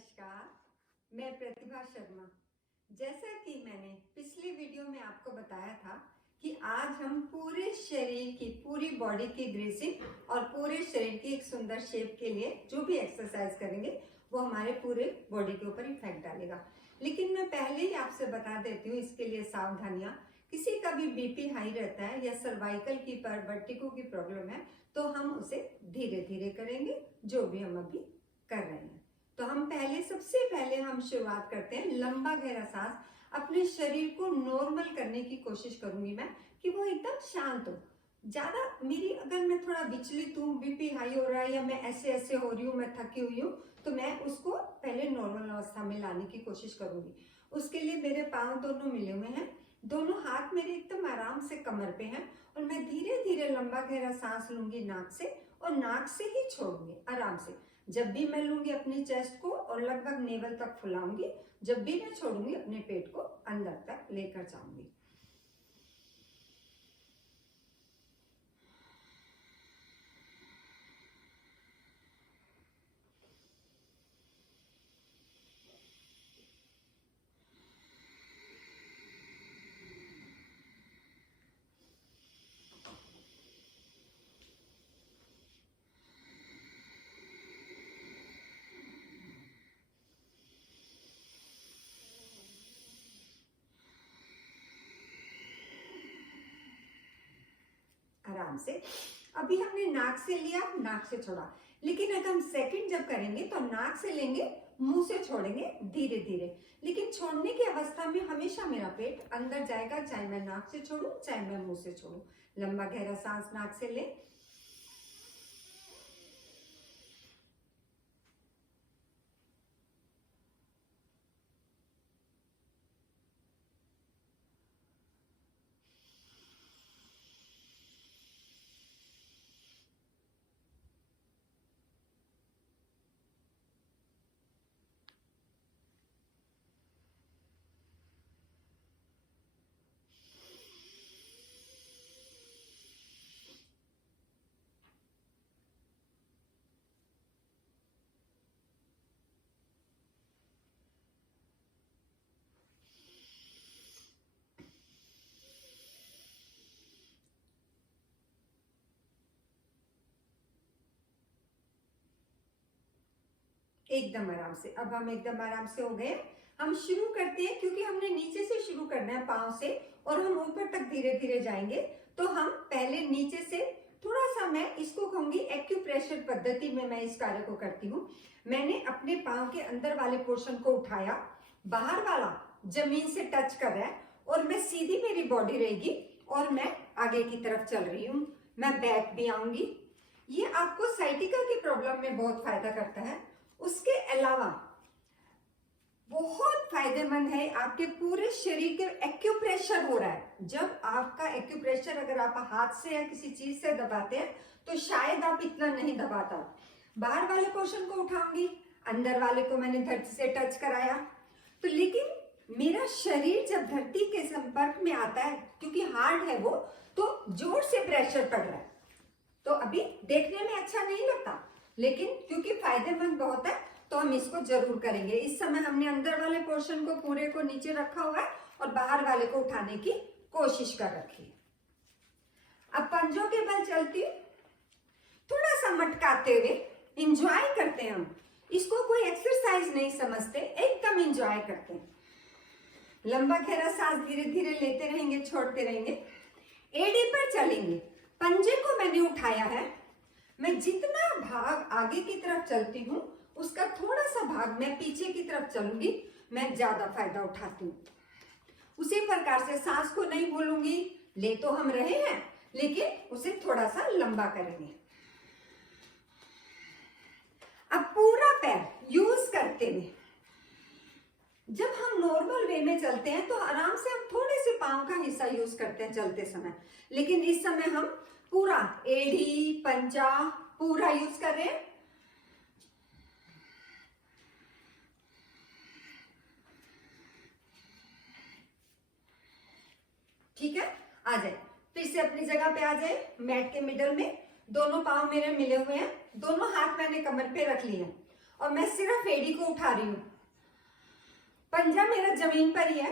नमस्कार, मैं प्रतिभा शर्मा। जैसा कि मैंने पिछले वीडियो में आपको बताया था कि आज हम पूरे शरीर की, पूरी बॉडी की ग्रेसिंग और पूरे शरीर की एक सुंदर शेप के लिए जो भी एक्सरसाइज करेंगे वो हमारे पूरे बॉडी के ऊपर इफेक्ट डालेगा। लेकिन मैं पहले ही आपसे बता देती हूँ इसके लिए सावधानियां। किसी का भी बीपी हाई रहता है या सर्वाइकल की वर्टिगो की प्रॉब्लम है तो हम उसे धीरे धीरे करेंगे, जो भी हम अभी कर रहे हैं। तो हम सबसे पहले हम शुरुआत करते हैं लंबा गहरा सांस। अपने शरीर को नॉर्मल करने की कोशिश करूंगी मैं कि वो एकदम शांत हो। ज्यादा अगर मैं थोड़ा विचलित हूँ, बीपी हाई हो रहा है या मैं ऐसे ऐसे हो रही हूँ, मैं थकी हुई हूँ, तो मैं उसको पहले नॉर्मल अवस्था में लाने की कोशिश करूंगी। उसके लिए मेरे पांव दोनों मिले हुए हैं, दोनों हाथ मेरे एकदम आराम से कमर पे हैं और मैं धीरे धीरे लंबा गहरा सांस लूंगी नाक से और नाक से ही छोड़ूंगी आराम से। जब भी मैं लूंगी अपनी चेस्ट को और लगभग नेवल तक फुलाऊंगी, जब भी मैं छोड़ूंगी अपने पेट को अंदर तक लेकर जाऊंगी। आराम से। अभी हमने नाक से लिया, नाक से छोड़ा, लेकिन अगर हम सेकंड जब करेंगे तो नाक से लेंगे, मुंह से छोड़ेंगे धीरे धीरे। लेकिन छोड़ने की अवस्था में हमेशा मेरा पेट अंदर जाएगा, चाहे मैं नाक से छोड़ूं चाहे मैं मुंह से छोड़ूं। लंबा गहरा सांस नाक से ले, एकदम आराम से। अब हम एकदम आराम से हो गए। हम शुरू करते हैं, क्योंकि हमने नीचे से शुरू करना है पांव से और हम ऊपर तक धीरे धीरे जाएंगे। तो हम पहले नीचे से थोड़ा सा, मैं इसको कहूंगी एक्यूप्रेशर पद्धति में मैं इस कार्य को करती हूँ। मैंने अपने पांव के अंदर वाले पोर्शन को उठाया, बाहर वाला जमीन से टच कर रहा है और मैं सीधी, मेरी बॉडी रहेगी और मैं आगे की तरफ चल रही हूँ। मैं बैक भी आऊंगी। ये आपको साइटिका की प्रॉब्लम में बहुत फायदा करता है। उसके अलावा बहुत फायदेमंद है, आपके पूरे शरीर के एक्यूप्रेशर हो रहा है। जब आपका एक्यूप्रेशर अगर आप हाथ से या किसी चीज से दबाते हैं तो शायद आप इतना नहीं दबाता। बाहर वाले पोर्शन को उठाऊंगी, अंदर वाले को मैंने धरती से टच कराया, तो लेकिन मेरा शरीर जब धरती के संपर्क में आता है, क्योंकि हार्ड है वो, तो जोर से प्रेशर पड़ रहा है। तो अभी देखने में अच्छा नहीं लगता, लेकिन क्योंकि फायदेमंद बहुत है तो हम इसको जरूर करेंगे। इस समय हमने अंदर वाले पोर्शन को पूरे को नीचे रखा हुआ है और बाहर वाले को उठाने की कोशिश कर रखी है। अब पंजों के बल चलती, थोड़ा सा मटकाते हुए इंजॉय करते हैं। हम इसको कोई एक्सरसाइज नहीं समझते, एकदम इंजॉय करते हैं। लंबा गहरा सांस धीरे धीरे लेते रहेंगे, छोड़ते रहेंगे, एड़ी पर चलेंगे। पंजे को मैंने उठाया है, मैं जितना भाग आगे की तरफ चलती हूँ उसका थोड़ा सा भाग मैं पीछे की तरफ चलूंगी, मैं ज्यादा फायदा उठाती हूँ। उसी प्रकार से सांस को नहीं भूलूंगी, ले तो हम रहे हैं लेकिन उसे थोड़ा सा लंबा करेंगे। अब पूरा पैर यूज करते हुए, जब हम नॉर्मल वे में चलते हैं तो आराम से हम थोड़े से पांव का हिस्सा यूज करते हैं चलते समय, लेकिन इस समय हम पूरा एड़ी पंजा पूरा यूज कर रहे हैं। ठीक है, आ जाए, फिर से अपनी जगह पे आ जाए। मैट के मिडल में दोनों पांव मेरे मिले हुए हैं, दोनों हाथ मैंने कमर पे रख लिए हैं और मैं सिर्फ एड़ी को उठा रही हूँ। पंजा मेरा जमीन पर ही है।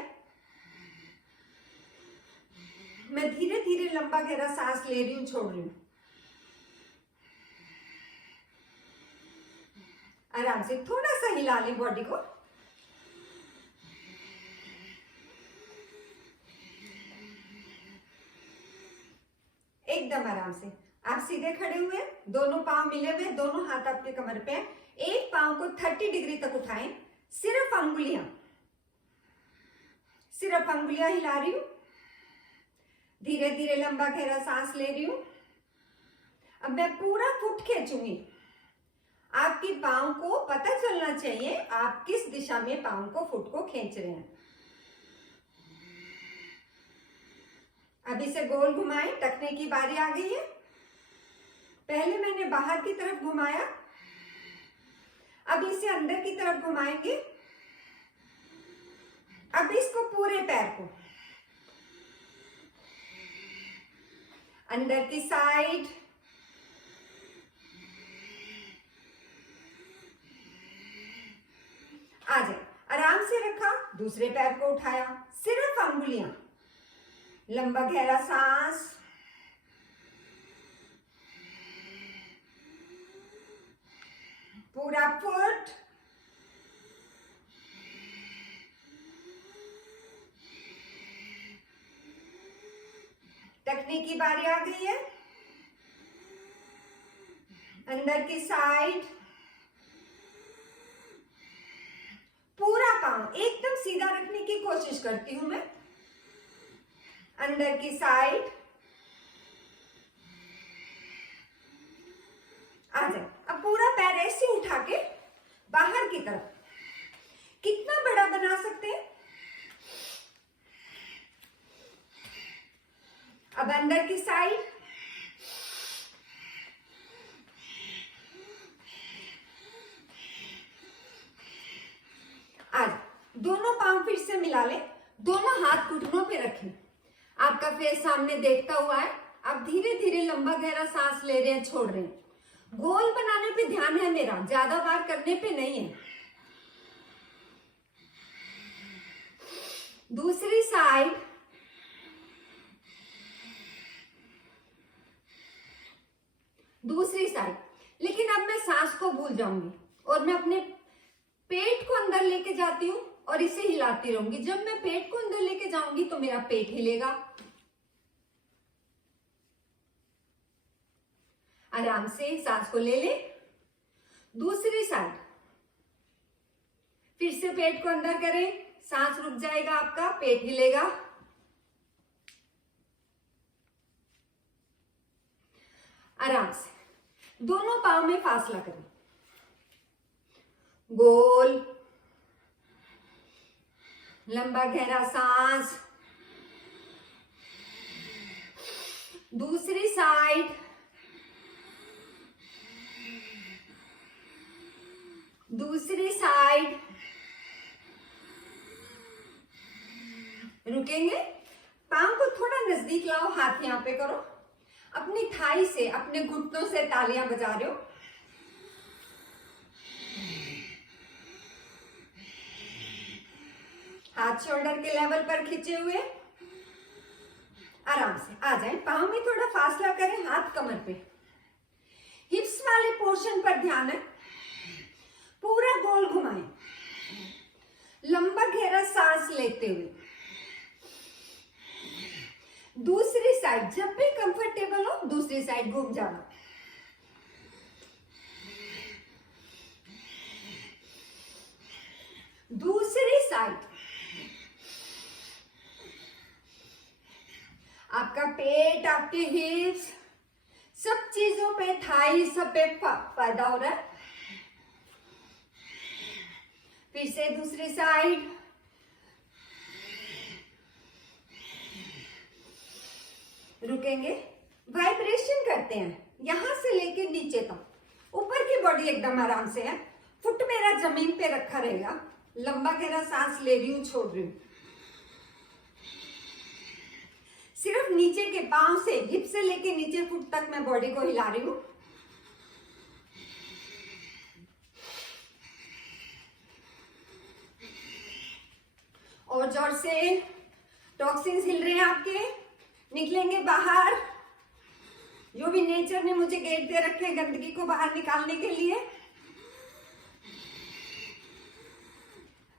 मैं धीरे धीरे लंबा गहरा सांस ले रही हूँ, छोड़ रही हूँ। आराम से थोड़ा सा हिला लें बॉडी को। एकदम आराम से। आप सीधे खड़े हुए, दोनों पांव मिले हुए, दोनों हाथ आपके कमर पे हैं। एक पांव को 30 डिग्री तक उठाएं, सिर्फ अंगुलियां हिला रही हूं। धीरे धीरे लंबा गहरा सांस ले रही हूं। अब मैं पूरा फुट खींचूंगी। आपकी पांव को पता चलना चाहिए आप किस दिशा में पांव को, फुट को खींच रहे हैं। अब इसे गोल घुमाएं, टकने की बारी आ गई है। पहले मैंने बाहर की तरफ घुमाया, अब इसे अंदर की तरफ घुमाएंगे। अब इसको पूरे पैर को अंदर की साइड, आ जाए। आराम से रखा, दूसरे पैर को उठाया, सिर्फ अंगुलियां। लंबा गहरा सांस। पूरा फुट। टकने की बारी आ गई है। अंदर की साइड, पूरा पांव एकदम सीधा रखने की कोशिश करती हूं मैं। अंदर की साइड, आ जाए। अब पूरा पैर ऐसे उठा के बाहर की तरफ, कितना बड़ा बना सकते हैं। अब अंदर की साइड, आज दोनों पांव फिर से मिला लें, दोनों हाथ घुटनों पे रखें। आपका फेस सामने देखता हुआ है। आप धीरे धीरे लंबा गहरा सांस ले रहे हैं, छोड़ रहे हैं। गोल बनाने पे ध्यान है मेरा, ज्यादा बार करने पे नहीं है। दूसरी साइड, दूसरी साइड। लेकिन अब मैं सांस को भूल जाऊंगी और मैं अपने पेट को अंदर लेके जाती हूँ और इसे हिलाती रहूंगी। जब मैं पेट को अंदर लेके जाऊंगी तो मेरा पेट हिलेगा। आराम से सांस को ले ले। दूसरी साइड, फिर से पेट को अंदर करें, सांस रुक जाएगा, आपका पेट हिलेगा। आराम से दोनों पांव में फासला करें, गोल, लंबा गहरा सांस। दूसरी साइड, दूसरी साइड। रुकेंगे, पांव को थोड़ा नजदीक लाओ, हाथ यहां पे करो। अपनी थाई से, अपने घुटनों से तालियां बजा रहे हो। हाथ शोल्डर के लेवल पर खींचे हुए। आराम से आ जाए, पांव में थोड़ा फासला करें, हाथ कमर पे। हिप्स वाले पोर्शन पर ध्यान है। पूरा गोल घुमाएं, लंबा गहरा सांस लेते हुए। दूसरी साइड, जब भी कंफर्टेबल हो दूसरी साइड घूम जाना। दूसरी साइड, आपका पेट, आपके हिप्स, सब चीजों पे, थाई सब पे फायदा हो रहा है। फिर से दूसरी साइड। रुकेंगे, वाइब्रेशन करते हैं यहां से लेके नीचे तक। ऊपर की बॉडी एकदम आराम से है, फुट मेरा जमीन पे रखा रहेगा। लंबा गहरा सांस ले रही हूं, छोड़ रही हूं। सिर्फ नीचे के पांव से, हिप से लेके नीचे फुट तक मैं बॉडी को हिला रही हूं। जोर जोर से। टॉक्सिन्स हिल रहे हैं आपके, निकलेंगे बाहर। जो भी नेचर ने मुझे गेट दे रखे हैं गंदगी को बाहर निकालने के लिए।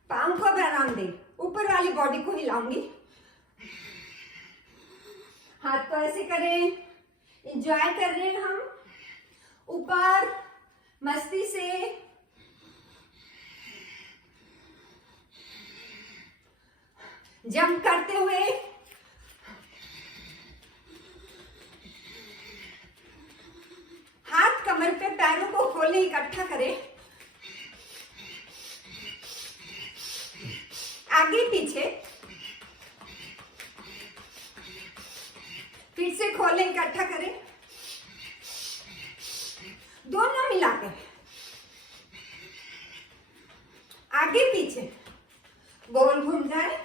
पाँव को अब आराम दे, ऊपर वाली बॉडी को हिलाऊंगी। हाथ को ऐसे करें, एंजॉय कर रहे हैं हम ऊपर मस्ती से। जंप करते हुए हाथ कमर पे, पैरों को खोलें, इकट्ठा करें, आगे पीछे, फिर से खोलें, इकट्ठा करें, दोनों मिला के आगे पीछे गोल घूम जाए।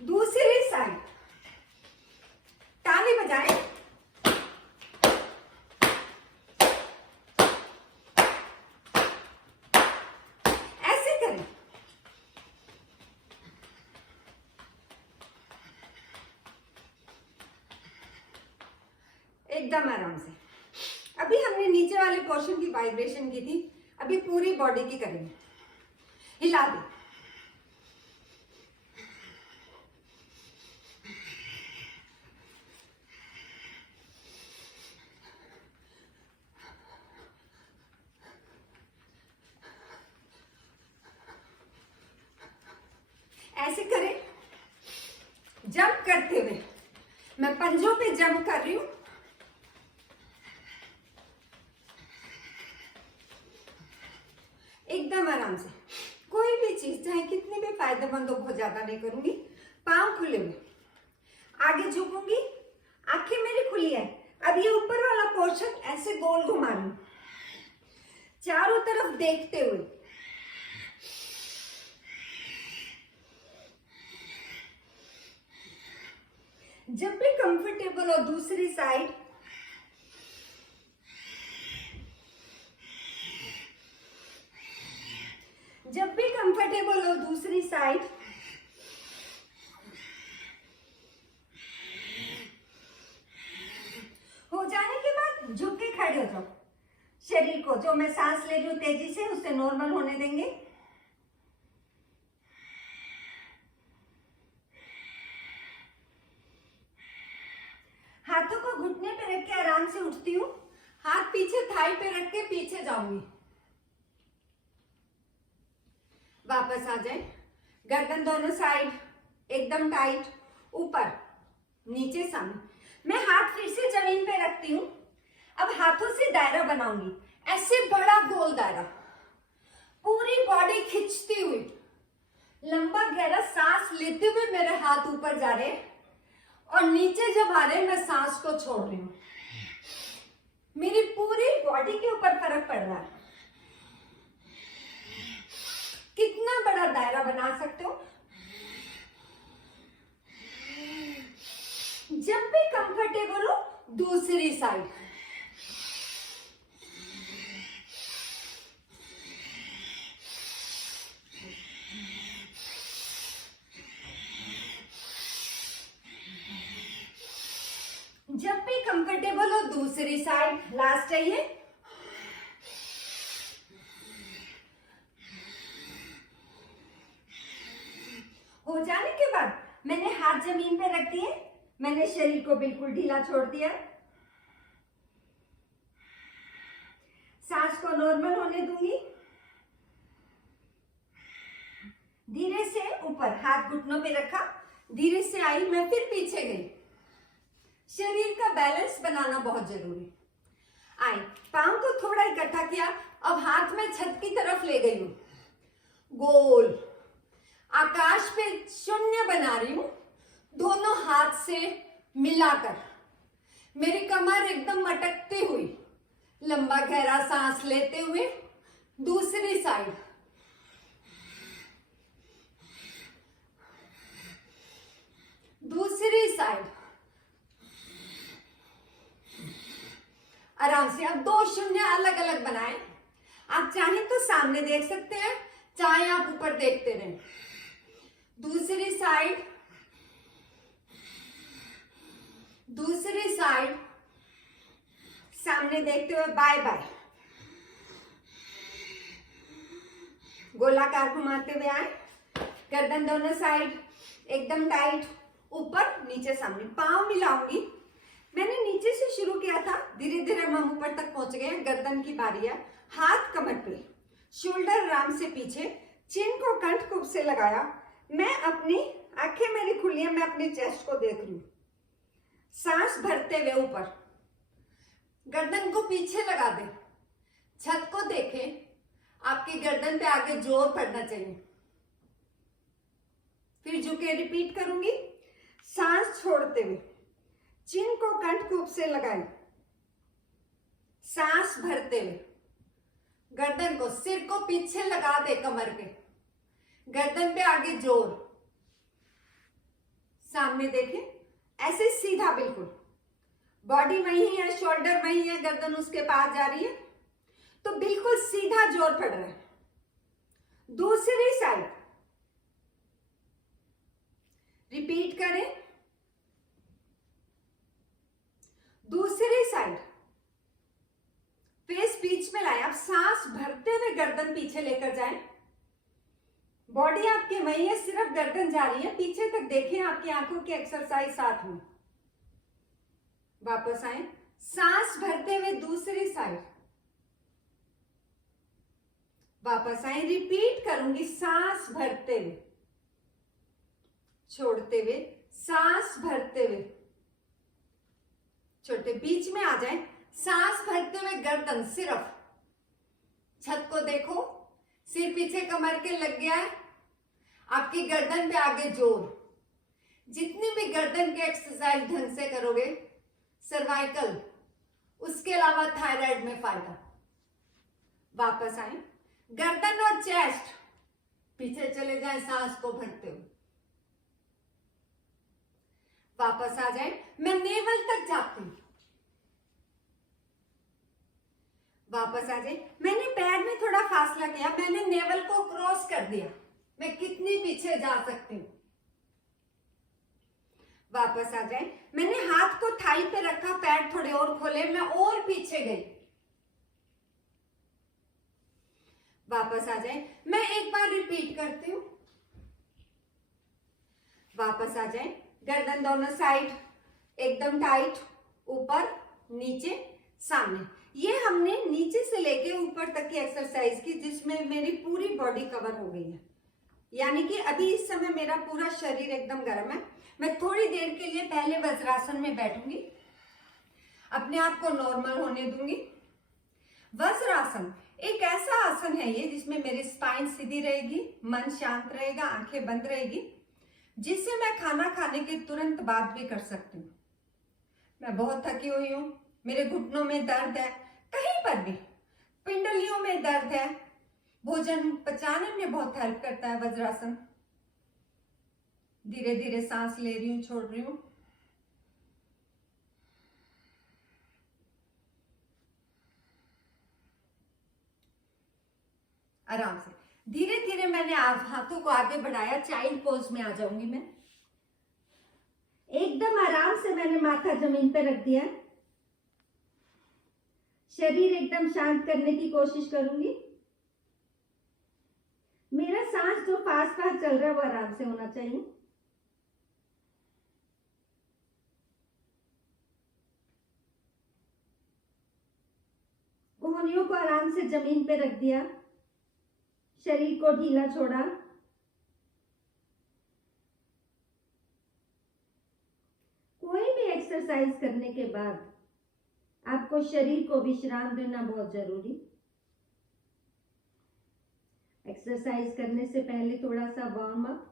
दूसरी साइड ताली बजाएं। ऐसे करें। एकदम आराम से। अभी हमने नीचे वाले पोर्शन की वाइब्रेशन की थी, अभी पूरी बॉडी की करेंगे। हिला दे। ऐसे करें। जंप करते हुए, मैं पंजों पे जंप कर रही हूं। एकदम आराम से। कोई भी चीज चाहे कितनी भी फायदेमंद हो, बहुत ज्यादा नहीं करूंगी। पांव खुले हुए, आगे झुकूंगी, आंखें मेरी खुली है। अब ये ऊपर वाला पोर्शन ऐसे गोल घुमा रही हूं, चारों तरफ देखते हुए। जब भी कंफर्टेबल हो दूसरी साइड, जब भी कंफर्टेबल हो दूसरी साइड, हो जाने के बाद झुक के खड़े हो जाओ। शरीर को, जो मैं सांस ले रही हूं तेजी से, उसे नॉर्मल होने देंगे। हाथों को घुटने पे रख के आराम से उठती हूँ। हाथ पीछे थाई पे रख के पीछे जाऊंगी। वापस आ जाए। गर्दन दोनों साइड एकदम टाइट, ऊपर नीचे सामने। मैं हाथ फिर से जमीन पे रखती हूँ। अब हाथों से दायरा बनाऊंगी, ऐसे बड़ा गोल दायरा, पूरी बॉडी खींचती हुई। लंबा गहरा सांस लेते हुए मेरे हाथ ऊपर जा रहे हैं और नीचे जब आ रहे हैं मैं सांस को छोड़ रही हूँ। मेरी पूरी बॉडी के ऊपर फर्क पड़ रहा है। कितना बड़ा दायरा बना सकते हो। जब भी कंफर्टेबल हो दूसरी साइड। जब भी कंफर्टेबल हो दूसरी साइड। लास्ट है ये। हो जाने के बाद मैंने हाथ जमीन पे रख दिए, मैंने शरीर को बिल्कुल ढीला छोड़ दिया। सांस को नॉर्मल होने दूंगी। धीरे से ऊपर, हाथ घुटनों पे रखा, धीरे से आई, मैं फिर पीछे गई। शरीर का बैलेंस बनाना बहुत जरूरी। आई, पांव को थोड़ा इकट्ठा किया, अब हाथ में छत की तरफ ले गई हूं, गोल आकाश पे शून्य बना रही हूं, दोनों हाथ से मिलाकर। मेरी कमर एकदम मटकती हुई, लंबा गहरा सांस लेते हुए दूसरी साइड। दूसरी साइड आराम से। अब दो शून्य अलग अलग बनाएं। आप चाहें तो सामने देख सकते हैं, चाहे आप ऊपर देखते रहें। दूसरी साइड, दूसरी साइड, सामने देखते हुए बाय बाय, गोलाकार घुमाते हुए आए, गर्दन दोनों साइड एकदम टाइट, ऊपर नीचे सामने, पांव मिलाऊंगी। मैंने नीचे से शुरू किया था, धीरे धीरे हम ऊपर तक पहुंच गए। गर्दन की बारी है, हाथ कमर पे, शोल्डर आराम से पीछे, चिन को कंठकूप से लगाया। मैं अपनी आंखें मेरी खुली है, मैं अपनी चेस्ट को देख रही हूं, सांस भरते हुए ऊपर, गर्दन को पीछे लगा दे, छत को देखें, आपकी गर्दन पे आगे जोर पड़ना चाहिए। फिर झुके रिपीट करूंगी, सांस छोड़ते हुए, चिन को कंठकूप से लगाएं, सांस भरते हुए, गर्दन को, सिर को पीछे लगा दे कमर के, गर्दन पे आगे जोर, सामने देखें, ऐसे सीधा बिल्कुल, बॉडी वही है, शोल्डर वही है, गर्दन उसके पास जा रही है, तो बिल्कुल सीधा जोर पड़ रहा है। दूसरी साइड रिपीट करें, दूसरी साइड, फेस बीच में लाए, आप सांस भरते हुए गर्दन पीछे लेकर जाएं, बॉडी आपकी वही है, सिर्फ गर्दन जा रही है, पीछे तक देखें, आपकी आंखों की एक्सरसाइज साथ में। वापस आए, सांस भरते हुए दूसरी साइड, वापस आए, रिपीट करूंगी, सांस भरते हुए, छोड़ते हुए, सांस भरते हुए, छोटे, बीच में आ जाए, सांस भरते हुए गर्दन सिर्फ, छत को देखो, सिर पीछे कमर के लग गया है, आपकी गर्दन पे आगे जोर, जितनी भी गर्दन की एक्सरसाइज ढंग से करोगे, सर्वाइकल, उसके अलावा थायराइड में फायदा। वापस आए, गर्दन और चेस्ट पीछे चले जाए, सांस को भरते हुए, वापस आ जाए, मैं नेवल तक जाती हूं, वापस आ जाए, मैंने पैर में थोड़ा फासला किया, मैंने नेवल को क्रॉस कर दिया, मैं कितनी पीछे जा सकती हूं। वापस आ जाए, मैंने हाथ को थाई पे रखा, पैर थोड़े और खोले, मैं और पीछे गई। वापस आ जाए, मैं एक बार रिपीट करती हूं, वापस आ जाए, गर्दन दोनों साइड एकदम टाइट, ऊपर नीचे सामने। ये हमने नीचे से लेके ऊपर तक की एक्सरसाइज की, जिसमें मेरी पूरी बॉडी कवर हो गई है, यानी कि अभी इस समय मेरा पूरा शरीर एकदम गर्म है। मैं थोड़ी देर के लिए पहले वज्रासन में बैठूंगी, अपने आप को नॉर्मल होने दूंगी। वज्रासन एक ऐसा आसन है ये, जिसमें मेरी स्पाइन सीधी रहेगी, मन शांत रहेगा, आंखें बंद रहेगी, जिससे मैं खाना खाने के तुरंत बाद भी कर सकती हूँ। मैं बहुत थकी हुई हूँ, मेरे घुटनों में दर्द है, कहीं पर भी पिंडलियों में दर्द है, भोजन पचाने में बहुत हेल्प करता है वज्रासन। धीरे धीरे सांस ले रही हूँ, छोड़ रही हूँ, आराम से, धीरे धीरे मैंने हाथों को आगे बढ़ाया, चाइल्ड पोज में आ जाऊंगी मैं। एकदम आराम से मैंने माथा जमीन पर रख दिया, शरीर एकदम शांत करने की कोशिश करूंगी। मेरा सांस जो फास्ट फास्ट चल रहा है वो आराम से होना चाहिए। कोहनियों को आराम से जमीन पे रख दिया, शरीर को ढीला छोड़ा। कोई भी एक्सरसाइज करने के बाद आपको शरीर को विश्राम देना बहुत जरूरी। एक्सरसाइज करने से पहले थोड़ा सा वार्म अप,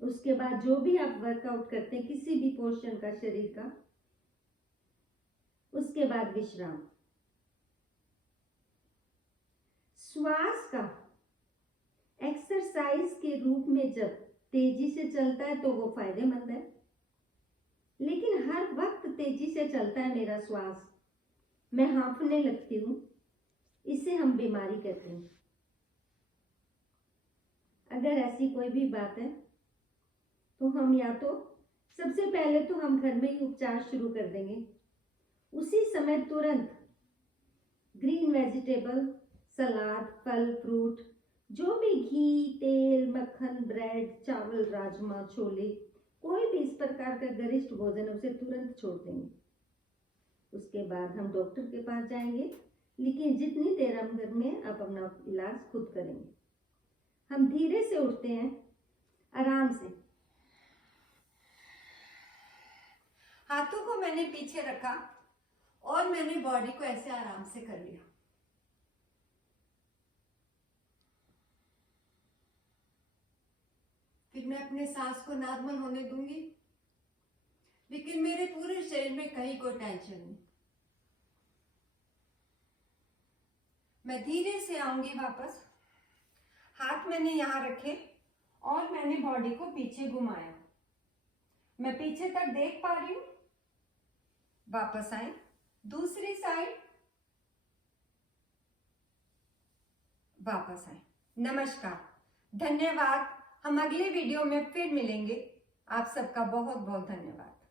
उसके बाद जो भी आप वर्कआउट करते हैं किसी भी पोर्शन का शरीर का, उसके बाद विश्राम। श्वास का एक्सरसाइज के रूप में जब तेजी से चलता है तो वो फायदेमंद है, लेकिन हर वक्त तेजी से चलता है मेरा श्वास, मैं हांफने लगती हूं, इसे हम बीमारी कहते हैं। अगर ऐसी कोई भी बात है तो हम या तो सबसे पहले तो हम घर में ही उपचार शुरू कर देंगे। उसी समय तुरंत ग्रीन वेजिटेबल, सलाद, फल, फ्रूट, जो भी घी, तेल, मक्खन, ब्रेड, चावल, राजमा, छोले, कोई भी इस प्रकार का गरिष्ठ भोजन उसे तुरंत छोड़ देंगे। उसके बाद हम डॉक्टर के पास जाएंगे, लेकिन जितनी देर हम घर में आप अपना इलाज खुद करेंगे। हम धीरे से उठते हैं, आराम से। हाथों को मैंने पीछे रखा और मैंने बॉडी को ऐसे आराम से कर लिया। फिर मैं अपने सांस को नॉर्मल होने दूंगी, लेकिन मेरे पूरे शरीर में कहीं कोई टेंशन नहीं। मैं धीरे से आऊंगी वापस। हाथ मैंने यहां रखे और मैंने बॉडी को पीछे घुमाया। मैं पीछे तक देख पा रही हूं। वापस आए, दूसरी साइड, वापस आए। नमस्कार, धन्यवाद। हम अगले वीडियो में फिर मिलेंगे। आप सबका बहुत बहुत धन्यवाद।